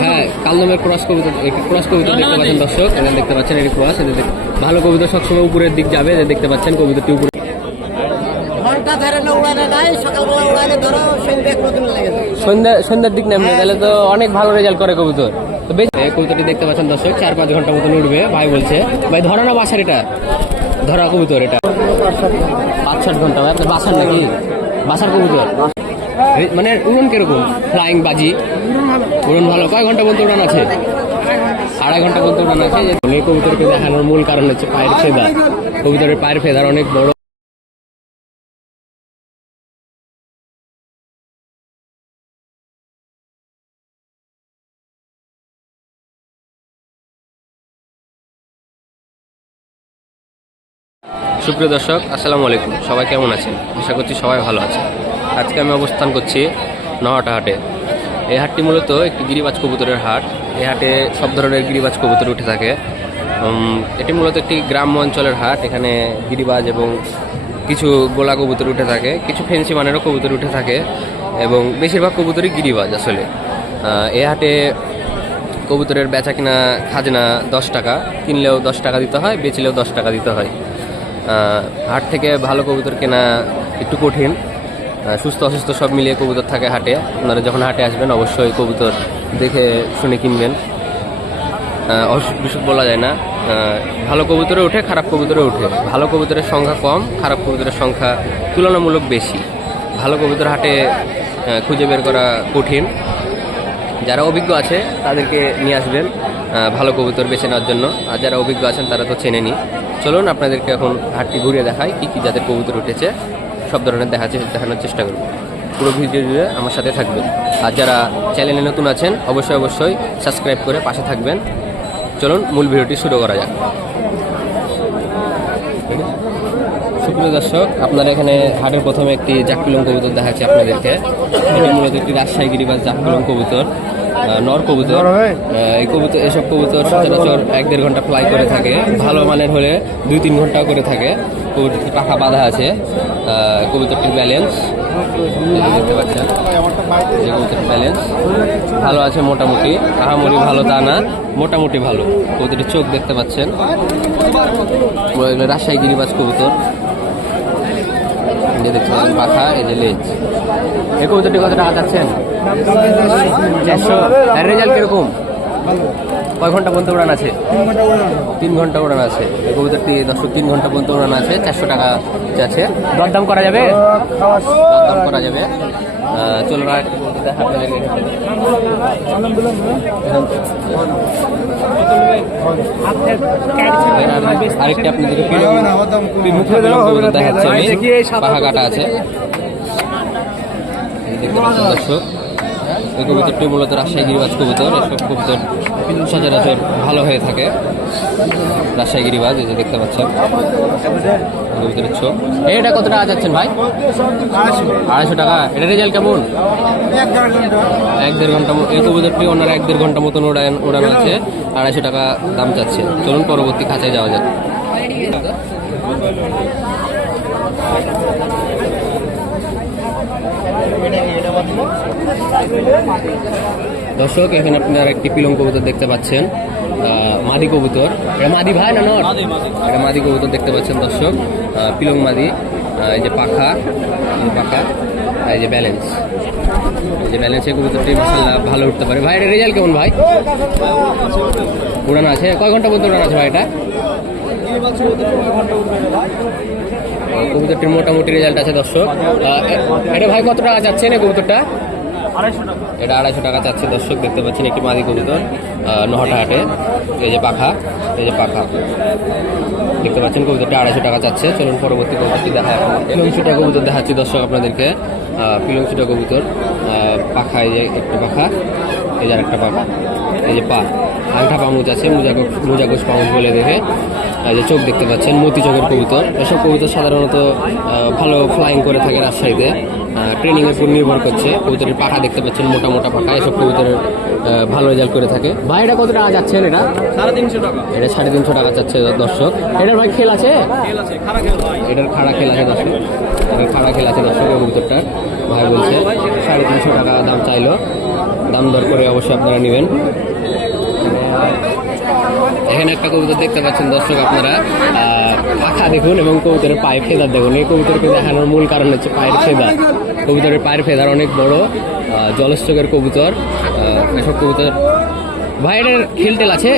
হ্যাঁ কালদমের ক্রস কবিতা ক্রস কবিতা দেখতে পাচ্ছেন দর্শক। এখানে দেখতে পাচ্ছেন এটি ক্রস এদের ভালো কবিতা সবসময় উপরের দিক যাবে দেখতে পাচ্ছেন কবিতাটি উপরে সন্ধ্যার দিক নামবে তাহলে তো অনেক ভালো রেজাল্ট করে কবুতর। তো বেশ এই কবুতরটি দেখতে পাচ্ছেন দর্শক চার পাঁচ ঘণ্টা মতন উঠবে ভাই বলছে। ভাই ধরা না বাসার এটা? ধরা কবুতর এটা। পাঁচ সাত ঘণ্টা ভাই আপনার বাসার নাকি? বাসার কবুতর? মানে উড়ন কীরকম? ফ্লাইং বাজি? উড়ন ভালো। কয় ঘণ্টা পর্যন্ত উড়ান আছে? আড়াই ঘণ্টা পর্যন্ত উড়ান আছে। এই কবুতরকে দেখানোর মূল কারণ হচ্ছে পায়ের ফেদার কবুতরের পায়ের ফেদার অনেক বড়। সুপ্রিয় দর্শক, আসসালামু আলাইকুম। সবাই কেমন আছেন? আশা করছি সবাই ভালো আছে আজকে আমি অবস্থান করছি নহাটা হাটে। এই হাটটি মূলত একটি গিরিবাজ কবুতরের হাট। এই হাটে সব ধরনের গিরিবাজ কবুতর উঠে থাকে। এটি মূলত একটি গ্রাম্য অঞ্চলের হাট। এখানে গিরিবাজ এবং কিছু গোলা কবুতর উঠে থাকে, কিছু ফেন্সি মানেরও কবুতর উঠে থাকে এবং বেশিরভাগ কবুতরই গিরিবাজ আসলে। এই হাটে কবুতরের বেচা কিনা খাজনা দশ টাকা, কিনলেও দশ টাকা দিতে হয়, বেচলেও দশ টাকা দিতে হয়। হাট থেকে ভালো কবুতর কেনা একটু কঠিন। সুস্থ অসুস্থ সব মিলিয়ে কবুতর থাকে হাটে। আপনারা যখন হাটে আসবেন, অবশ্যই কবুতর দেখে শুনে কিনবেন। অসুখ বিসুখ বলা যায় না। ভালো কবুতরে ওঠে খারাপ কবুতরে ওঠে ভালো কবুতরের সংখ্যা কম, খারাপ কবুতরের সংখ্যা তুলনামূলক বেশি। ভালো কবুতর হাটে খুঁজে বের করা কঠিন। যারা অভিজ্ঞ আছে, তাদেরকে নিয়ে আসবেন ভালো কবুতর বেছে নেওয়ার জন্য। আর যারা অভিজ্ঞ আছেন, তারা তো চেনে নি। চলুন, আপনাদেরকে এখন হাটটি ঘুরিয়ে দেখাই, কী কী জাতের কবুতর উঠেছে। সব ধরনের দেখা দেখানোর চেষ্টা করব। পুরো ভিডিও জুড়ে আমার সাথে থাকবেন। আর যারা চ্যানেলে নতুন আছেন, অবশ্যই অবশ্যই সাবস্ক্রাইব করে পাশে থাকবেন। চলুন, মূল ভিডিওটি শুরু করা যাক। সুপ্রিয় দর্শক, আপনারা এখানে হাটের প্রথমে একটি জাকপিলং কবুতর দেখাচ্ছি আপনাদেরকে। মূলত একটি রাজশাহী গিরিবাজ জাকপিলং কবুতর। নর কবুতর। এই কবুতর এসব কবুতর সচরাচর এক দেড় ঘণ্টা ফ্লাই করে থাকে। ভালো মানের হলে দুই তিন ঘন্টাও করে থাকে। কবুতরটি পাখা বাঁধা আছে। কবুতরটির ব্যালেন্স দেখতে পাচ্ছেন যে কবুতরটির ব্যালেন্স ভালো আছে মোটামুটি। আহামরি ভালো তা না। মোটামুটি ভালো। কবুতরটির চোখ দেখতে পাচ্ছেন। রাজশাহী গিরিবাজ কবুতর। যে দেখতে পাচ্ছেন পাখা যে লেজ। এই কবুতরটি কত টাকা যাচ্ছেন চারশো রেজাল্ট কীরকম? কয় ঘণ্টা পর্যন্ত উড়ান আছে? তিন ঘণ্টা উড়ান আছে। এই কবুতরটি দশশো তিন ঘণ্টা পর্যন্ত উড়ান আছে চারশো টাকা যাচ্ছে। দরদাম করা যাবে? দরদাম করা যাবে। এখানে। আরেকটি আপনাদেরকে দেখাচ্ছি আমি। পাখা কাটা আছে। দর্শক। এই কবুতরটি মূলত রাজশাহী গিরিবাজ কবুতর, এসব কবুতর সচরাচর ভালো হয়ে থাকে। রাজশাহী গিরিবাজ, এই যে দেখতে পাচ্ছেন। এটা কত টাকা যাচ্ছেন ভাই? আড়াইশো টাকা। এটা রেজাল্ট কেমন? এক দেড় ঘণ্টা এই কবুতরটি ওনার এক দেড় ঘণ্টা মতন ওড়ান ওড়ানো আছে। আড়াইশো টাকা দাম চাচ্ছে। চলুন পরবর্তী খাঁচায় যাওয়া যাক। দর্শক এখানে আপনারা একটি পিলং কবুতর দেখতে পাচ্ছেন। আহ, মাদি কবুতর। এটা মাদি ভাই না এটা মাদি কবুতর দেখতে পাচ্ছেন দর্শক। পিলং মাদি। এই যে পাখা এই যে পাখা এই যে ব্যালেন্স। এই যে ব্যালেন্সের কবুতরটি মাসাল্লাহ ভালো উঠতে পারে। ভাই এটা রেজাল্ট কেমন ভাই? উড়ানো আছে। কয় ঘণ্টা পর্যন্ত উড়ানো আছে ভাই এটা? কবুতরটির মোটামুটি রেজাল্ট আছে দর্শক। এটা ভাই কত টাকা চাচ্ছেন এই কবুতরটা? এটা আড়াইশো টাকা চাচ্ছে দর্শক, দেখতে পাচ্ছেন একটি মাদি কবুতর নহটা হাটে। এই যে পাখা, এই যে পাখা। দেখতে পাচ্ছেন কবুতরটা আড়াইশো টাকা চাচ্ছে। চলুন পরবর্তী কবুতরটি দেখা পিলংসুটা কবুতর দেখাচ্ছি দর্শক আপনাদেরকে। পিলংসুটা কবুতর পাখা, এই যে একটু পাখা, এই যে আরেকটা পাখা, এই যে পা। আংঠা পামুচ আছে, মুজাগো মুজাগোস পামুচ বলে দেখে যে চোখ দেখতে পাচ্ছেন মতি চোখের কবুতর। এসব কবুতর সাধারণত ভালো ফ্লাইং করে থাকে রাজশাহীতে। ট্রেনিং এর উপর নির্ভর করছে। কবুতরের পাখা দেখতে পাচ্ছেন মোটা মোটা পাখা। এসব কবুতরের ভালো রেজাল্ট করে থাকে। ভাই এটা কত টাকা যাচ্ছেন এটা? সাড়ে তিনশো টাকা। এটা সাড়ে তিনশো টাকা চাচ্ছে দর্শক। এটার ভাই খেল আছে? এটার খাড়া খেল আছে দর্শক। এটার খাড়া খেল আছে দর্শক কবুতরটার। ভাই বলছে সাড়ে তিনশো টাকা দাম চাইলো। দাম দর করে অবশ্যই আপনারা নেবেন। এখানে একটা কবুতর দেখতে পাচ্ছেন দর্শক আপনারা। পাখা দেখুন এবং কবুতরের পায়ের ফেদার দেখুন। এই কবুতরকে দেখানোর মূল কারণ হচ্ছে পায়ের ফেদার। কবুতরের পায়ের ফেদার অনেক বড় আহ, জলস্থকের কবুতর এসব কবুতর। খেল টেল আছে?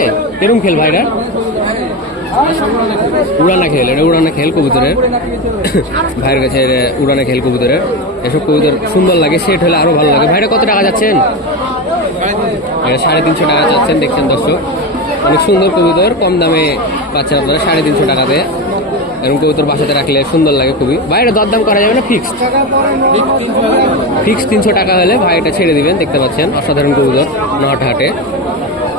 এরম খেল ভাইরা উড়ানা খেল এটা উড়ানা খেল কবুতরের। ভাইয়ের কাছে উড়ানা খেল কবুতরের। এসব কবুতর সুন্দর লাগে সেট হলে আরও ভালো লাগে। ভাইরা কত টাকা যাচ্ছেন? সাড়ে তিনশো টাকা যাচ্ছেন দেখছেন দর্শক। অনেক সুন্দর কবুতর, কম দামে পাচ্ছেন আপনারা, সাড়ে তিনশো টাকা টাকাতে। এরকম কবুতর বাসাতে রাখলে সুন্দর লাগে খুবই। বাইরে দরদাম করা যাবে না ফিক্সড ফিক্স তিনশো টাকা হলে ভাই, এটা ছেড়ে দিবেন, দেখতে পাচ্ছেন। অসাধারণ কবুতর নহাটা হাটে।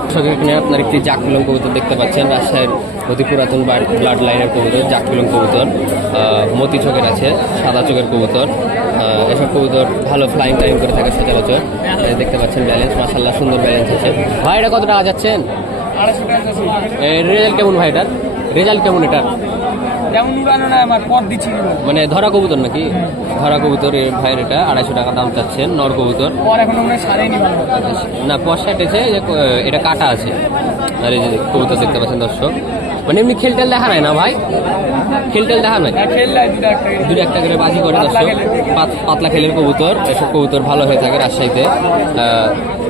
দর্শক, এখানে আপনার একটি জাকপিলং কবুতর দেখতে পাচ্ছেন, রাজশাহীর অতি পুরাতন ব্লাড লাইনের কবুতর জাকপিলং কবুতর। মতি চোখের আছে, সাদা চোখের কবুতর। এসব কবুতর ভালো ফ্লাইং টাইম করে থাকে সচরাচর। দেখতে পাচ্ছেন ব্যালেন্স মাসাল্লাহ সুন্দর ব্যালেন্স আছে। ভাই, এটা কত টাকা যাচ্ছেন? রেজাল্ট কেমন ভাই এটার? রেজাল্ট কেমন এটার? মানে ধরা কবুতর নাকি? ধরা কবুতর ভাইয়ের এটা আড়াইশো টাকা দাম চাচ্ছেন নর কবুতর। নি পয়সা এসে যে এটা কাটা আছে। আর এই যে কবুতর দেখতে পাচ্ছেন দর্শক। মানে এমনি খেলটেল দেখা নাই না ভাই? খেলটেল দেখা নাই দুটো একটা করে বাজি করে দর্শক। পাতলা খেলের কবুতর। এসব কবুতর ভালো হয়ে থাকে রাজশাহীতে।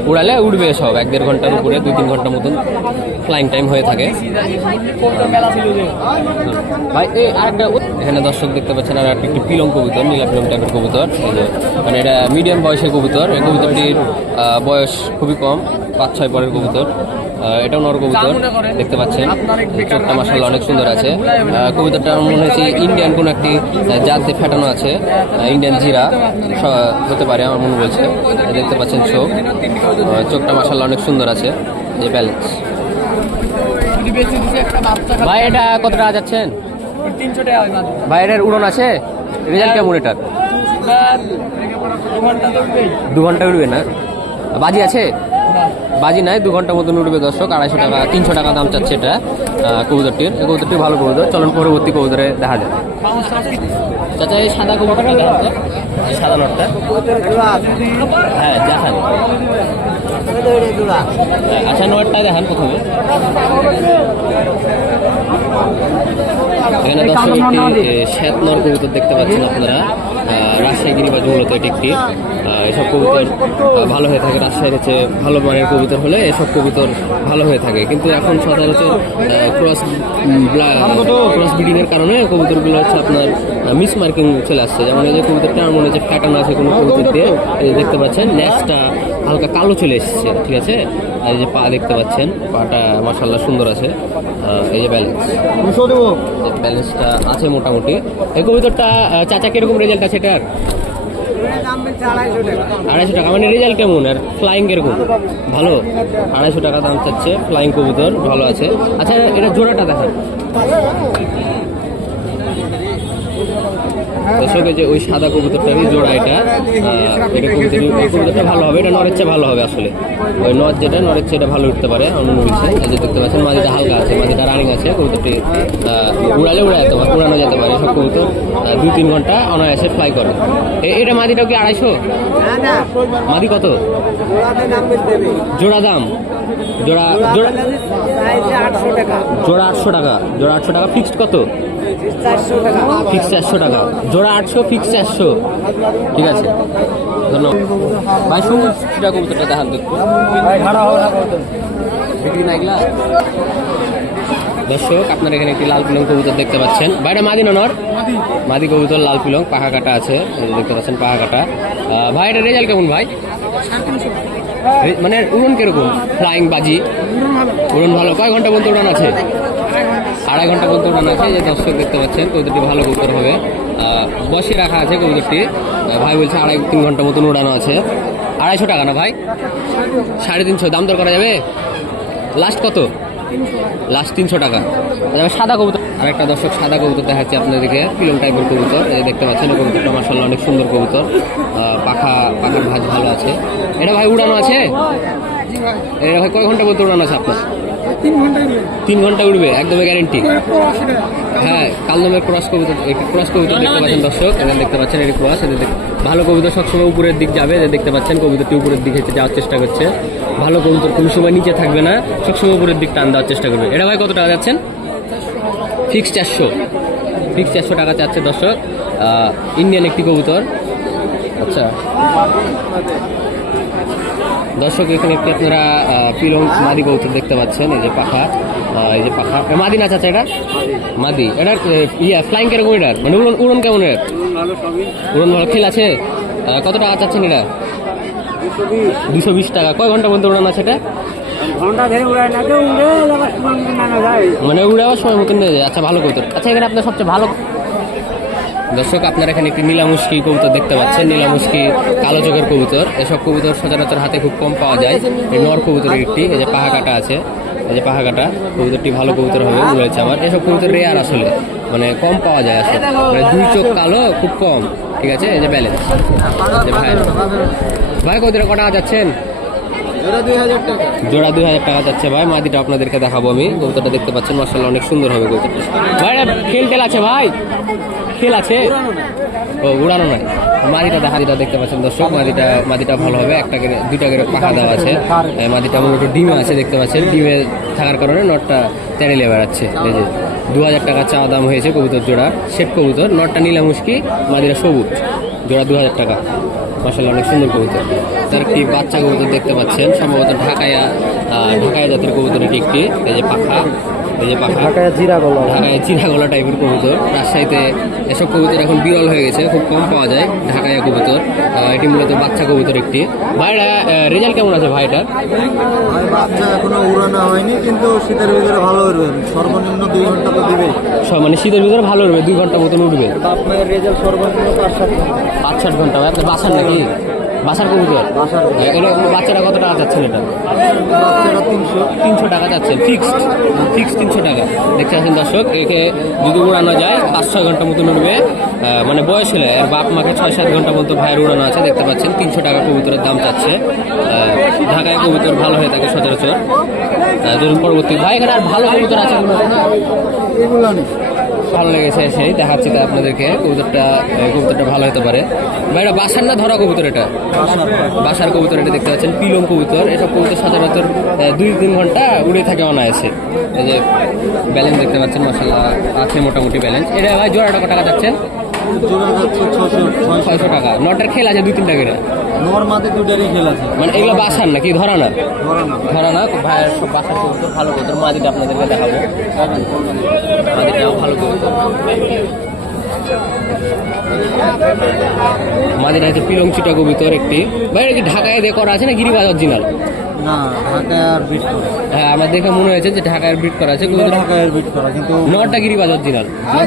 উড়ালে উঠবে সব, এক দেড় ঘণ্টার উপরে, দুই তিন ঘণ্টার মতন ফ্লাইং টাইম হয়ে থাকে। ভাই, এই আরেকটা এখানে দর্শক দেখতে পাচ্ছেন, আর একটা পিলং কবুতর, নীলা পিলং টাইপের কবুতর। মানে এটা মিডিয়াম বয়সের কবুতর। এই কবুতরটির বয়স খুবই কম, পাঁচ ছয় পরের কবুতর। এটাও নর কবুতর দেখতে পাচ্ছেন। চোখটা মাসাল্লাহ অনেক সুন্দর আছে। কবুতরটা আমার মনে হচ্ছে ইন্ডিয়ান কোনো একটি জাতে ফেটানো আছে। ইন্ডিয়ান জিরা হতে পারে আমার মনে বলছে দেখতে পাচ্ছেন চোখ। চোখটা মাসাল্লাহ অনেক সুন্দর আছে। যে ব্যালেন্স। ভাই এটা কত টাকা যাচ্ছেন? হয় মাত্র। বাইরের উড়ন আছে? রেজাল্ট কেমন এটার? দু ঘণ্টা তো দু ঘণ্টা উঠবে না? বাজি আছে? না। বাজি নাই দু ঘণ্টার মতন উঠবে দর্শক আড়াইশো টাকা তিনশো টাকা দাম চাচ্ছে এটা কবুতরটির। এই কবুতরটি ভালো কবুতর চলন পরবর্তী কবুতরে দেখা যায় চাচা এই সাদা কবুতরটা সাদা নটটা হ্যাঁ হ্যাঁ, আচ্ছা নটটা দেখান প্রথমে। এখানে দর্শক একটি শ্বেত নর কবুতর দেখতে পাচ্ছেন আপনারা। রাজশাহী গিরিবাজ মূলত এটি একটি এসব কবুতর ভালো হয়ে থাকে। রাজশাহীর হচ্ছে ভালো মানের কবুতর হলে এসব কবুতর ভালো হয়ে থাকে। কিন্তু এখন সচরাচর ক্রস ক্রস ব্রিডিং এর কারণে কবুতরগুলো হচ্ছে আপনার মিস মার্কিং চলে আসছে। যেমন এই যে কবুতরটা আমার মনে হচ্ছে ফ্যাটানো আছে কোনো কবুতর দিয়ে। দেখতে পাচ্ছেন নেক্সটটা হালকা কালো চলে এসেছে ঠিক আছে? আর এই যে পা দেখতে পাচ্ছেন পাটা মাসাল্লাহ সুন্দর আছে। এই যে ব্যালেন্স ব্যালেন্সটা আছে মোটামুটি। এই কবুতরটা চাচা কীরকম রেজাল্ট আছে এটার? আড়াইশো টাকা মানে রেজাল্ট কেমন? আর ফ্লাইং কীরকম? ভালো? আড়াইশো টাকা দাম চাচ্ছে ফ্লাইং কবুতর ভালো আছে। আচ্ছা এটা জোড়াটা দেখান। দর্শক যে ওই সাদা কবুতরটারই জোড়া এটা এটা কবুতর এই কবুতরটা ভালো হবে, এটা নরের ভালো হবে আসলে। ওই নর যেটা, নরের এটা ভালো উঠতে পারে মনে এই যে দেখতে পাচ্ছেন মাঝিটা হালকা আছে মাঝিটা রানিং আছে, কবুতরটি উড়ালে উড়া যেতে পারে উড়ানো যেতে পারে সব কবুতর দুই তিন ঘণ্টা অনায়াসে ফ্লাই করে। এটা মাদিটাও কি আড়াইশো? মাদি কত? জোড়া দাম? জোড়া জোড়া আটশো টাকা। জোড়া আটশো টাকা, জোড়া আটশো টাকা ফিক্সড কত? ফিক্স চারশো টাকা। জোড়া আটশো ফিক্স চারশো ঠিক আছে। ধন্যবাদ। ভাই কবুতরটা দেখান? দর্শক আপনারা এখানে একটি লাল পিলং কবুতর দেখতে পাচ্ছেন। বাইরে মাদি না নর মাদি। কবুতর লাল পিলং পাখা কাটা আছে। দেখতে পাচ্ছেন পাখা কাটা। ভাই এটা রেজাল্ট কেমন ভাই? মানে উড়ন কীরকম? ফ্লাইং বাজি। উড়ন ভালো। কয় ঘণ্টা পর্যন্ত উড়ান আছে? আড়াই ঘণ্টা পর্যন্ত উড়ান আছে যে দর্শক দেখতে পাচ্ছেন কবুতরটি ভালো কবুতর হবে। বসে রাখা আছে কবুতরটি ভাই বলছে আড়াই তিন ঘণ্টা মতন উড়ানো আছে। আড়াইশো টাকা না ভাই? সাড়ে তিনশো দাম দর করা যাবে? লাস্ট কত? লাস্ট তিনশো টাকা। আচ্ছা, সাদা কবুতর আরেকটা দর্শক সাদা কবুতর দেখাচ্ছি আপনাদেরকে পিলং টাইপের কবুতর। এই দেখতে পাচ্ছেন কবুতরটা মার্শাল্লাহ অনেক সুন্দর কবুতর। পাখা পাখার ভাজ ভালো আছে। এটা ভাই উড়ানো আছে? এটা ভাই কয় ঘণ্টা পর্যন্ত উড়ানো আছে আপনার? তিন ঘণ্টা উঠবে একদমই গ্যারেন্টি হ্যাঁ কালদমের ক্রস কবিতা ক্রস কবিতা দেখতে পাচ্ছেন দর্শক এখানে দেখতে পাচ্ছেন এটি ক্রস এদের ভালো কবিতা সবসময় উপরের দিক যাবে এদের দেখতে পাচ্ছেন কবিতাটি উপরের দিকে যাওয়ার চেষ্টা করছে। ভালো কবিতার কোনো সময় নিচে থাকবে না সবসময় উপরের দিক টান দেওয়ার চেষ্টা করবে। এটা ভাই কত টাকা যাচ্ছেন? ফিক্স চারশো। ফিক্স চারশো টাকা চাচ্ছে দর্শক। ইন্ডিয়ান একটি কবুতর। আচ্ছা। দর্শক এখানে একটি আপনারা পিলং মাদি কবুতর দেখতে পাচ্ছেন এই যে পাখা এই যে পাখা। মাদি না চাচা এটা? মাদি। এটা ইয়া ফ্লাইং কীরকম এটার? মানে উড়ন উড়ন কেমন এর? উড়ন ভালো খেল আছে? কত টাকা চাচ্ছেন এটা? দুশো বিশ টাকা। কয় ঘণ্টা পর্যন্ত উড়ান আছে এটা? ঘণ্টা ধরে উড়ায় না কেউ উড়ে আবার সময় মানে মতন আচ্ছা ভালো কবুতর। আচ্ছা এখানে আপনার সবচেয়ে ভালো দর্শক, আপনারা এখানে একটি নীলামুষ্কি কবুতর দেখতে পাচ্ছেন। নীলামুষ্কি কালো চোখের কবুতর। এসব কবুতর সচরাচর হাতে খুব কম পাওয়া যায়। এই নর কবুতরের একটি, এই যে পাহা কাটা আছে, এই যে পাহা কাটা, কবুতরটি ভালো কবুতর হবে হচ্ছে আমার। এসব কবুতর রেয়ার আসলে মানে কম পাওয়া যায় আসলে। মানে দুই চোখ কালো, খুব কম, ঠিক আছে? এই যে ব্যালেন্স ভাই। ভাই, কবুতরে কটা যাচ্ছেন ওরা দুই হাজার টাকা জোড়া দুই হাজার টাকা। যাচ্ছে ভাই মাদিটা আপনাদেরকে দেখাবো আমি। কবুতরটা দেখতে পাচ্ছেন মার্শাল্লাহ অনেক সুন্দর হবে কবুতরটা ভাই খেল টেল আছে ভাই? খেল আছে? ও উড়ানো নয় মাদিটা দেখা যেটা দেখতে পাচ্ছেন দর্শক মাদিটা মাদিটা ভালো হবে। একটা করে দুইটা করে পাখা দেওয়া আছে। মাদিটা মূলত ডিমে আছে দেখতে পাচ্ছেন। ডিমে থাকার কারণে নটটা তেড়েলে বেড়াচ্ছে। এই যে দু হাজার টাকা চাওয়া দাম হয়েছে কবুতর জোড়া সেট কবুতর। নটটা নীলা মুশকি মাদিটা সবুজ। জোড়া দু হাজার টাকা। মাসাল্লাহ অনেক সুন্দর কবুতর। তার একটি বাচ্চা কবুতর দেখতে পাচ্ছেন। সম্ভবত ঢাকায়া আহ, ঢাকায়া জাতের কবুতর এটি একটি। এই যে পাখা এই যে পাখা। ঢাকায় জিরা গলা। ঢাকায় চিনাগলা টাইপের কবুতর। রাজশাহীতে এসব কবুতর এখন বিরল হয়ে গেছে খুব কম পাওয়া যায় ঢাকায় কবুতর। আহ, এটি মূলত বাচ্চা কবুতর একটি। ভাইরা রেজাল্ট কেমন আছে ভাইটার বাচ্চা এখনও উড়ানো হয়নি কিন্তু শীতের ভিতরে ভালো উড়বে। সর্বনিম্ন দুই ঘণ্টা তো দিবে সব মানে শীতের ভিতরে ভালো উঠবে দুই ঘণ্টা মতন উঠবে মায়ের রেজাল্ট সর্বনিম্ন পাঁচ সাত ঘণ্টা। পাঁচ ষাট ঘণ্টা আপনার বাসার নাকি? বাসার কবুতর। বাচ্চারা কত টাকা চাচ্ছেন এটা? তিনশো। তিনশো টাকা যাচ্ছে ফিক্সড ফিক্সড তিনশো টাকা। দেখতে পাচ্ছেন দর্শক একে যদি উড়ানো যায় পাঁচ ছয় ঘণ্টা মতন উঠবে মানে বয়স হলে আর বাপ মাকে ছয় সাত ঘণ্টা মতো ভাইয়ের উড়ানো আছে দেখতে পাচ্ছেন তিনশো টাকা কবুতরের দাম চাচ্ছে। ঢাকায় কবুতর ভালো হয়ে থাকে সচরাচর। ধরুন পরবর্তী ভাই এখানে আর ভালো কবুতর আছে এগুলো নেই। ভালো লেগেছে সেই দেখাচ্ছি তো আপনাদেরকে। কবুতরটা কবুতরটা ভালো হতে পারে। এটা বাসার না ধরা কবুতর এটা? বাসার কবুতর এটা দেখতে পাচ্ছেন পিলম কবুতর। এসব কবুতর সচরাচর আহ, দুই তিন ঘণ্টা উড়ে থাকে অনায়াসে। এই যে ব্যালেন্স দেখতে পাচ্ছেন মশাল্লাহ আছে মোটামুটি ব্যালেন্স। এটা ভাই জোড়াটা কত টাকা যাচ্ছেন? ছয়শো ছয়শো টাকা। নটার খেল আছে দুই তিনটা করে দুটারই খেল আছে। মানে এগুলো বাসার নাকি? ধরা না ধরা না ধরা না ভাইয়ের সব বাসার কবুতর ভালো কবুতর মাদিটা আপনাদেরকে দেখাবো। মাদিটাও ভালো কবুতর মাদিটা হচ্ছে পিলং চিটা কবুতর একটি। ভাই এটা কি ঢাকায় দিয়ে করা আছে না গিরিবাজ অরিজিনাল? না ঢাকায় আর বিট করা। হ্যাঁ আমার দেখে মনে হয়েছে যে ঢাকায় ব্রিড করা আছে কবুতর ঢাকায় বিট করা কিন্তু অরিজিনাল হ্যাঁ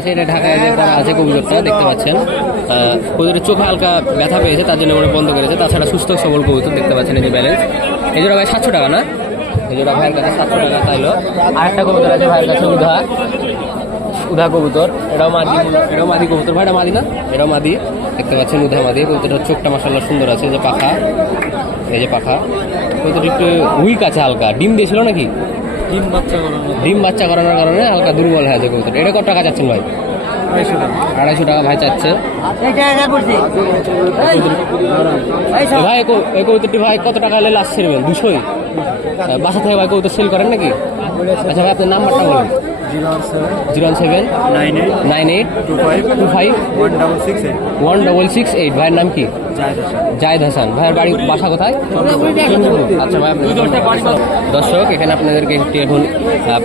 আছে এটা ঢাকায় যে করা আছে কবুতরটা দেখতে পাচ্ছেন। আহ, কবুতরের চোখে হালকা ব্যথা পেয়েছে তার জন্য ওরা বন্ধ করেছে তাছাড়া সুস্থ সবল কবুতর দেখতে পাচ্ছেন এই যে ব্যালেন্স এই ভাই সাতশো টাকা না? এই ভাইয়ের কাছে সাতশো টাকা তাইলো আর একটা কবুতর আছে ভাইয়ের কাছে উধা। উধা কবুতর এটাও মাদি এটাও মাদি কবুতর। ভাই এটা মাদি না? এটাও মাদি দেখতে পাচ্ছেন উধা মাদি কবুতরটার চোখটা মাসাল্লাহ সুন্দর আছে যে পাখা। এই যে পাখা কবুতর একটু উইক আছে হালকা। ডিম দিয়েছিল নাকি? ডিম বাচ্চা করানো। ডিম বাচ্চা করানোর কারণে হালকা দুর্বল হয়ে আছে কবুতর এটা কত টাকা চাচ্ছেন ভাই? আড়াইশো টাকা। আড়াইশো টাকা ভাই চাচ্ছে। ভাই এই কবুতরটি ভাই কত টাকা হলে লাস্ট ছেড়বেন? দুশোই? বাসা থেকে ভাই কবুতর সেল করেন নাকি? আচ্ছা ভাই আপনার নাম্বারটা বলুন। Zero seven seven nine eight nine eight two five two five one double six eight one double six eight ভাইয়ের নাম কি? জায়দ হাসান। ভাইয়ের বাড়ি বাসা কোথায়? আচ্ছা ভাই দর্শক এখানে আপনাদেরকে একটি এখন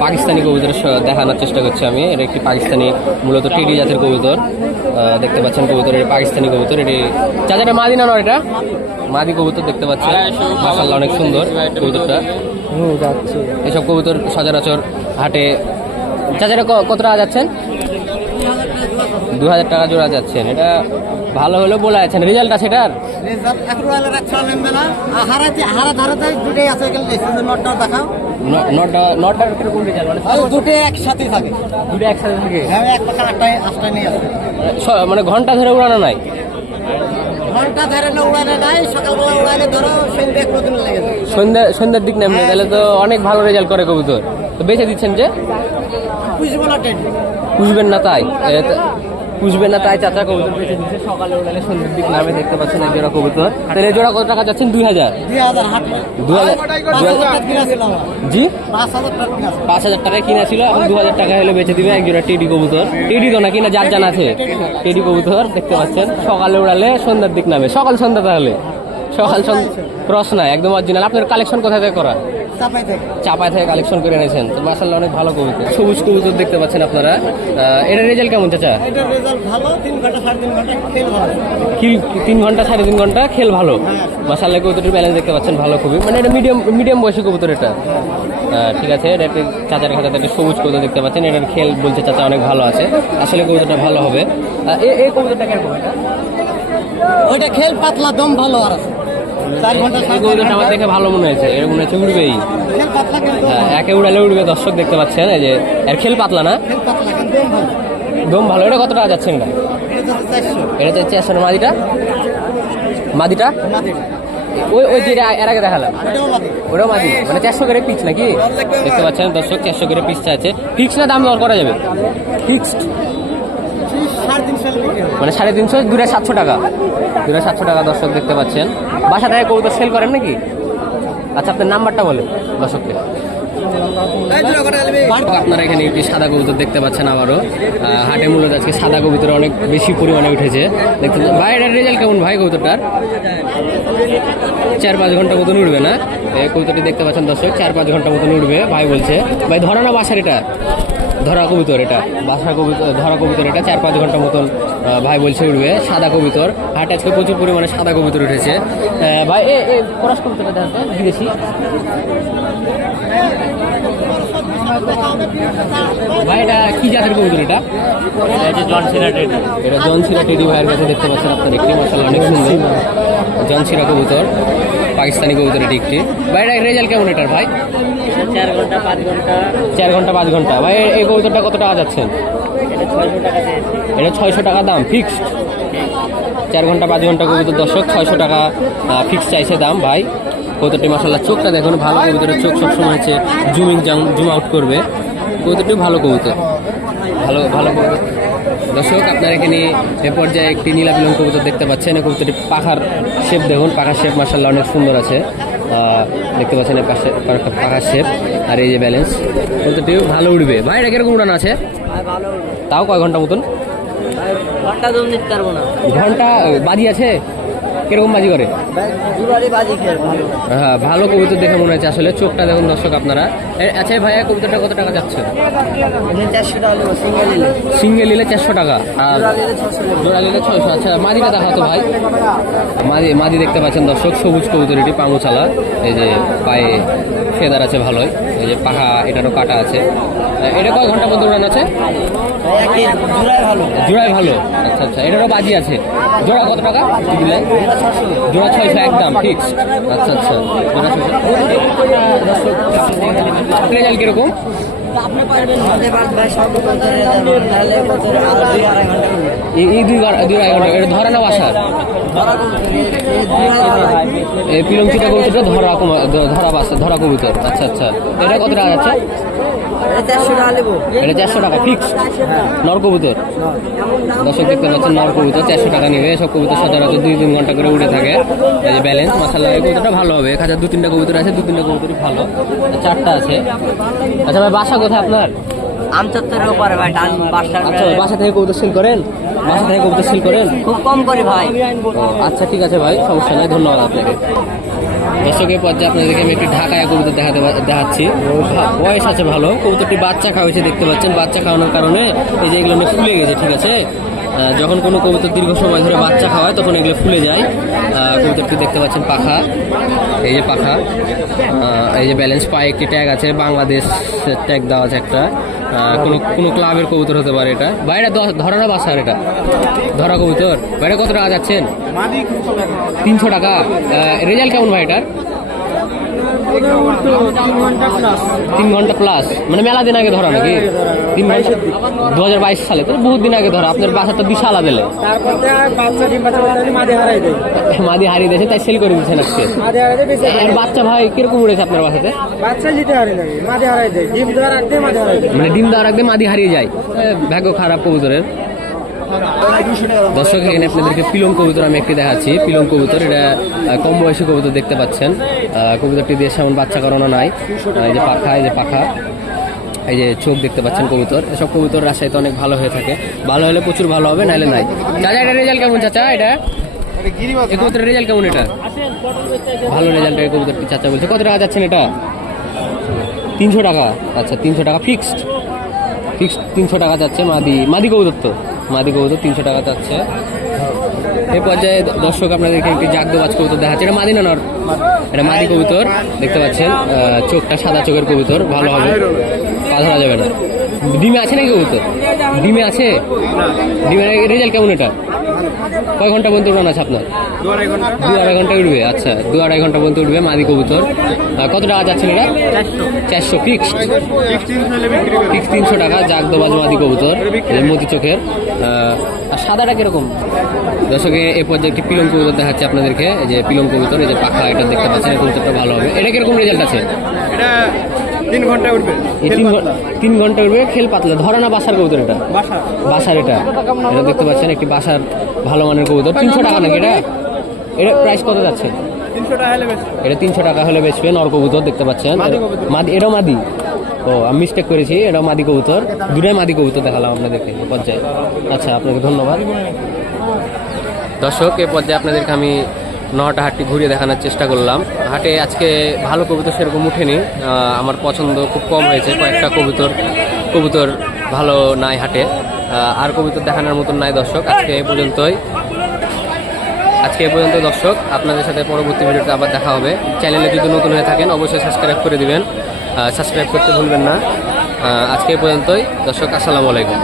পাকিস্তানি কবুতর দেখানোর চেষ্টা করছি আমি। এটা একটি পাকিস্তানি মূলত টেডি জাতের কবুতর। দেখতে পাচ্ছেন কবুতর এটা পাকিস্তানি কবুতর। এটি চাচাটা মাদি না নয় এটা? মাদি কবুতর দেখতে পাচ্ছেন। মাসাল্লাহ অনেক সুন্দর কবুতরটা। এসব কবুতর সচরাচর হাটে চাচাটা ক- কত টাকা যাচ্ছেন? দু হাজার টাকা জোড়া যাচ্ছেন। এটা ভালো হলো বলা আছেন রেজাল্ট আছে এটার মানে দুটো একসাথে থাকে। দুটো একসাথে থাকে? হ্যাঁ মানে ঘণ্টা ধরে উড়ানো নাই? ঘণ্টা ধরে না উড়ালে নাই। সকালবেলা উড়ালে ধরো সন্ধ্যে সন্ধ্যার দিক নামবে তাহলে তো অনেক ভালো রেজাল্ট করে কবুতর। তো বেঁচে দিচ্ছেন যে? পুষবেন না তাই। পুষবেন না তাই চাচা কবুতর বেঁচে দিচ্ছে সকালে উঠালে সন্ধ্যের দিক নামে দেখতে পাচ্ছেন এক জোড়া কবুতর। তাহলে এই জোড়া কত টাকা যাচ্ছেন? দুই হাজার। দু হাজার জি? পাঁচ হাজার টাকা কিনা ছিল টাকায় কিনা ছিল এখন দু হাজার টাকা হলে বেঁচে দিবে। এক জোড়া টেডি কবুতর। টেডি তো না কিনা যার জানা আছে। টেডি কবুতর দেখতে পাচ্ছেন। সকালে উড়ালে সন্ধ্যার দিক নামে। সকাল সন্ধ্যা তাহলে। সকাল সন্ধ্যা ক্রস না একদম অরিজিনাল আপনার কালেকশন কোথায় থেকে করা? চাপায় থেকে। কালেকশন করে এনেছেন। তো মাসাল্লাহ অনেক ভালো কবুতর সবুজ কবুতর দেখতে পাচ্ছেন আপনারা। এটার রেজাল্ট কেমন চাচা? এটার রেজাল্ট ভালো তিন ঘণ্টা সাড়ে তিন ঘণ্টা খেল ভালো। কি তিন ঘণ্টা সাড়ে তিন ঘণ্টা খেল ভালো। মাসাল্লাহ কবুতরের ব্যালেন্স দেখতে পাচ্ছেন ভালো খুবই। মানে এটা মিডিয়াম মিডিয়াম বয়সী কবুতর এটা। ঠিক আছে এটা একটি চাচার খাতাতে একটা সবুজ কবুতর দেখতে পাচ্ছেন। এটার খেল বলছে চাচা অনেক ভালো আছে। আসলে কবুতরটা ভালো হবে। এই কবুতরটা কীরকম এটা? ওইটা খেল পাতলা দম ভালো আর আছে। আমার দেখে ভালো মনে হয়েছে। এর মনে হচ্ছে উড়বেই। হ্যাঁ, একে উড়ালে উড়বে দর্শক দেখতে পাচ্ছেন এই যে এর খেল পাতলা না? দম ভালো। এটা কত টাকা যাচ্ছে এটা এটা চারশো আসলে মাদিটা? মাদিটা? ওই ওই যেটা এর আগে দেখালাম। ওটাও মাদি মানে চারশো করে পিস নাকি? দেখতে পাচ্ছেন দর্শক চারশো করে পিস আছে। ফিক্স না দাম দর করা যাবে? ফিক্সড মানে সাড়ে তিনশো দূরে সাতশো টাকা। দূরে সাতশো টাকা দর্শক দেখতে পাচ্ছেন। বাসা থেকে কবুতর সেল করেন নাকি? আচ্ছা আপনার নাম্বারটা বলেন দর্শককে। আপনারা এখানে একটি সাদা কবুতর দেখতে পাচ্ছেন আবারও হাটে মূলত আজকে সাদা কবুতর অনেক বেশি পরিমাণে উঠেছে। দেখতে ভাই এটার রেজাল্ট কেমন ভাই কবুতরটার? চার পাঁচ ঘণ্টা মতন উঠবে না? এই কবুতরটি দেখতে পাচ্ছেন দর্শক চার পাঁচ ঘণ্টা মতন উঠবে ভাই বলছে। ভাই ধরা না বাসার এটা? ধরা কবুতর এটা। বাসা কবুতর ধরা কবুতর এটা চার পাঁচ ঘণ্টা মতন ভাই বলছে উঠবে সাদা কবুতর। হাটে আজকে প্রচুর পরিমাণে সাদা কবুতর উঠেছে। ভাই এ এ পরশ কবুতরটা দেখাতে বিদেশি ভাই এটা কি জাতের কবুতর এটা? এটা জন সিরা টেডি ভাইয়ের কাছে দেখতে পাচ্ছেন আপনার একটি মশলা অনেক সুন্দর। জন সিরা কবুতর পাকিস্তানি কবুতর এটি একটি। ভাই এটা রেজাল্ট কেমন এটার ভাই? চার ঘণ্টা পাঁচ ঘণ্টা। চার ঘণ্টা পাঁচ ঘণ্টা। ভাই এই কবুতরটা কত টাকা যাচ্ছেন এটা ছয়শো টাকা দাম ফিক্সড চার ঘণ্টা, পাঁচ ঘণ্টা কবুতর দর্শক, ছয়শো টাকা ফিক্স চাইছে দাম, ভাই। কবুতরটি মশাল্লা চোখটা দেখুন, ভালো কবুতরের চোখ সবসময় হচ্ছে জুমিং জুম আউট করবে। কবুতরটি ভালো কবুতর। ভালো ভালো কবুতর। দর্শক, আপনার এখানে এ পর্যায়ে একটি নীলাপিলং কবুতর দেখতে পাচ্ছেন। এই কবুতরটি পাখার শেপ দেখুন, পাখার শেপ মার্শাল্লাহ অনেক সুন্দর আছে। দেখতে পাচ্ছেন পাশে পাখা- পাখার শেপ আর এই যে ব্যালেন্স কবুতরটি ভালো উঠবে ভাই, এটা কীরকম উড়ানো আছে? তাও কয় ঘণ্টা মতন? ঘণ্টা দম নিতে পারব না। ঘণ্টা বাজি আছে? কীরকম বাজি করে? হ্যাঁ ভালো কবুতর দেখে মনে হচ্ছে। আসলে চোখটা দেখুন দর্শক আপনারা। আচ্ছা ভাইয়া কবুতরটা কত টাকা যাচ্ছে? সিঙ্গেল নিলে। চারশো টাকা। আর জোড়া নিলে ছয়শো। আচ্ছা মাদিটা দেখাতো ভাই? মাদি মাদি দেখতে পাচ্ছেন দর্শক সবুজ কবুতর এটি পাঙুচালা এই যে পায়ে ফেদার আছে ভালোই। এই যে পাখা এটারও কাটা আছে। এটা কয় ঘণ্টা মধ্যে উড়ানো আছে? জোড়ায় ভালো। আচ্ছা আচ্ছা। এটারও বাজি আছে। জোড়া কত টাকা? জোড়া ছয়শো। একদম ফিক্স আচ্ছা আচ্ছা। জোড়া ছয়শো। রেজাল্ট কীরকম? আপনি পারবেন এই দুই দুই এটা ধরা না ধরা এই কবুতরটা ধরা ধরা বাসা ধরা কবুতর। আচ্ছা আচ্ছা। এটা কত টাকা যাচ্ছে? এটা চারশো টাকা ফিক্স নর কবুতর? দর্শক দেখতে পাচ্ছেন নর কবুতর চারশো টাকা নেবে। সব কবুতর সচরাচর দুই তিন ঘণ্টা করে উঠে থাকে। এই যে ব্যালেন্স মাসাল্লাহ এই কবুতরটা ভালো হবে। এক হাজার দু তিনটা কবুতর আছে দু তিনটা কবুতরই ভালো। চারটা আছে। আচ্ছা ভাই বাসা কোথায় আপনার? আমচত্বরের ওপারে ভাই ডান বাসটা আচ্ছা বাসা থেকে কবুতর সেল করেন? বাসা থেকে কবুতর সেল করেন? খুব কম করি ভাই। আচ্ছা ঠিক আছে ভাই সমস্যা নাই ধন্যবাদ আপনাকে। দর্শকের পর্যায়ে আপনাদেরকে আমি একটি ঢাকায় কবুতর দেখাতে দেখাচ্ছি। বয়স আছে ভালো কবুতরটি বাচ্চা খাওয়াইছে দেখতে পাচ্ছেন। বাচ্চা খাওয়ানোর কারণে এই যে এগুলো অনেক ফুলে গেছে ঠিক আছে? যখন কোনো কবুতর দীর্ঘ সময় ধরে বাচ্চা খাওয়ায় তখন এগুলো ফুলে যায়। কবুতরটি দেখতে পাচ্ছেন পাখা। এই যে পাখা। এই যে ব্যালেন্স পায়ে একটি ট্যাগ আছে বাংলাদেশ ট্যাগ দেওয়া আছে একটা। কোনো কোনো ক্লাবের কবুতর হতে পারে এটা। বাইরে এটা না বাসার এটা। ধরা কবুতর। বাইরে কত টাকা যাচ্ছেন? তিনশো টাকা। রেজাল্ট কেমন ভাই এটার? তিন ঘণ্টা প্লাস তিন ঘণ্টা প্লাস মানে মেলা দিন আগে ধরা নাকি? তিন ঘণ্টা। দু হাজার বাইশ সালে। তো বহুত দিন আগে ধরা। আপনার বাসা তো বিশাল আদেলে। মাদি হারিয়ে দিয়েছে তাই সেল করে দিচ্ছেন আজকে। আর বাচ্চা ভাই কীরকম উড়েছে আপনার বাসাতে? মানে ডিম দেওয়ার আগে মাদি হারিয়ে যায়। ভাগ্য খারাপ কবুতরের। দর্শক, এখানে আপনাদেরকে পিলং কবুতর আমি একটি দেখাচ্ছি। পিলং কবুতর, এটা কম বয়সী কবুতর দেখতে পাচ্ছেন। কবুতরটি দিয়ে সেমন বাচ্চা করানো নাই। এই যে পাখা, এই যে পাখা, এই যে চোখ দেখতে পাচ্ছেন কবুতর। এসব কবুতর রাজশাহীতে অনেক ভালো হয়ে থাকে। ভালো হলে প্রচুর ভালো হবে, নাহলে নাই। চাচা, এটা রেজাল্ট কেমন চাচা, এটা? এই কবুতরের রেজাল্ট কেমন এটা? ভালো রেজাল্ট এই কবুতরটি চাচা বলছে। কত টাকা যাচ্ছেন এটা? তিনশো টাকা। আচ্ছা তিনশো টাকা ফিক্সড ফিক্সড তিনশো টাকা যাচ্ছে মাদি। মাদি কবুতর তো? মাদি কবুতর তিনশো টাকা চাচ্ছে। এই পর্যায়ে দর্শক আপনাদেরকে একটি জাগদবাজ কবুতর দেখাচ্ছে। এটা মাদি নর? এটা মাদি কবুতর দেখতে পাচ্ছেন আহ, চোখটা সাদা চোখের কবুতর ভালো হবে। ধরা যাবে না। ডিমে আছে নাকি কবুতর? ডিমে আছে? ডিমের রেজাল্ট কেমন এটা? কয় ঘণ্টা পর্যন্ত উড়ান আছে আপনার? দু আড়াই ঘণ্টা উঠবে আচ্ছা দু আড়াই ঘণ্টা পর্যন্ত উঠবে মাদি কবুতর। কত টাকা যাচ্ছেন এটা? চারশো ফিক্সড ফিক্স তিনশো টাকা, জাগদবাজ মাদি কবুতর মতি চোখের। আর সাদাটা কীরকম? দর্শকে এ পর্যায়ে একটি পিলং কবুতর দেখাচ্ছে আপনাদেরকে। যে পিলং কবুতর, এই যে পাখা, এটা দেখতে পাচ্ছেন কবুতরটা ভালো হবে। এটা কীরকম রেজাল্ট আছে? তিন ঘণ্টা উঠবে এই তিন ঘণ্টা উঠবে খেল পাতলা। ধরা না বাসার কবুতর এটা। বাসার এটা। এটা দেখতে পাচ্ছেন একটি বাসার ভালো মানের কবুতর। তিনশো টাকা নাকি এটা? এটা প্রাইস কত যাচ্ছে? এটা তিনশো টাকা হলে বেচবে নর কবুতর দেখতে পাচ্ছেন। মাদি এটাও মাদি ও আমি মিস্টেক করেছি এটাও মাদি কবুতর। দুটাই মাদি কবুতর দেখালাম আপনাদেরকে পর্যায়ে। আচ্ছা আপনাকে ধন্যবাদ। দর্শক এ পর্যায়ে আপনাদেরকে আমি নটা হাটটি ঘুরিয়ে দেখানোর চেষ্টা করলাম। হাটে আজকে ভালো কবুতর সেরকম উঠেনি। আমার পছন্দ খুব কম হয়েছে, কয়েকটা কবুতর কবুতর ভালো নাই হাটে। আর কবুতর দেখানোর মতন নাই দর্শক, আজকে এই পর্যন্তই। আজকে এ পর্যন্ত দর্শক, আপনাদের সাথে পরবর্তী ভিডিওতে আবার দেখা হবে। চ্যানেলে যদি নতুন হয়ে থাকেন, অবশ্যই সাবস্ক্রাইব করে দিবেন। সাবস্ক্রাইব করতে ভুলবেন না। আজকে এ পর্যন্তই। দর্শক, আসসালামু আলাইকুম।